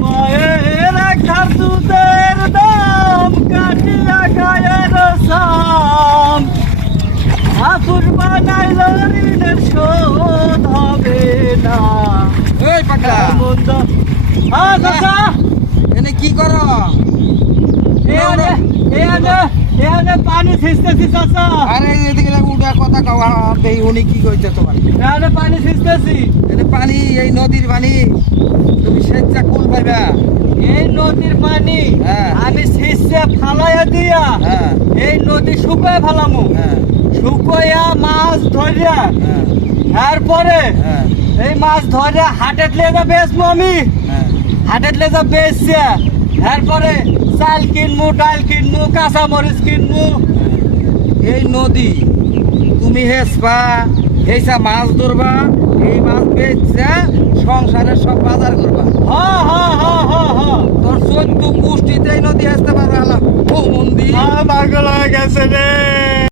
মায়ের একধার দুধের দাম কাটিয়া গায়ের সাম আকুর বানাইল ঋণের শোধ হবে না। এই পাগলা মন্দ চাচা এনে কি করো? এখানে পানি ছিঁচতেছি চাচা। আরে এদিকে উঠা কথা কও দেই উনি কি কইছে তোমার? এখানে পানি ছিঁচতেছি। এনে পানি এই নদীর পানি তুমি সেচা কুল পাইবা। এই নদীর পানি হ্যাঁ। আমি ছিঁচে ফালাইয়া দিয়া হ্যাঁ এই নদী শুকায় ফেলামু। হ্যাঁ শুকাইয়া মাছ ধরিয়া হ্যাঁ তারপরে হ্যাঁ এই মাছ ধরে হাটের লেজা বেচবো আমি। হ্যাঁ হাটের লেজা বেচছে তারপরে চাল কিনবো, ডাল কিনবো, কাঁচা মরিচ কিনবো। এই নদী তুমি হেসবা হেসা মাছ ধরবা, এই মাছ বেচা সংসারের সব বাজার করবা। হা হা হা হা হা তোর 14 গোষ্ঠীতে এই নদী হেসতে পারবে আলা ও মন্দির। পাগল হয়ে গেছে রে।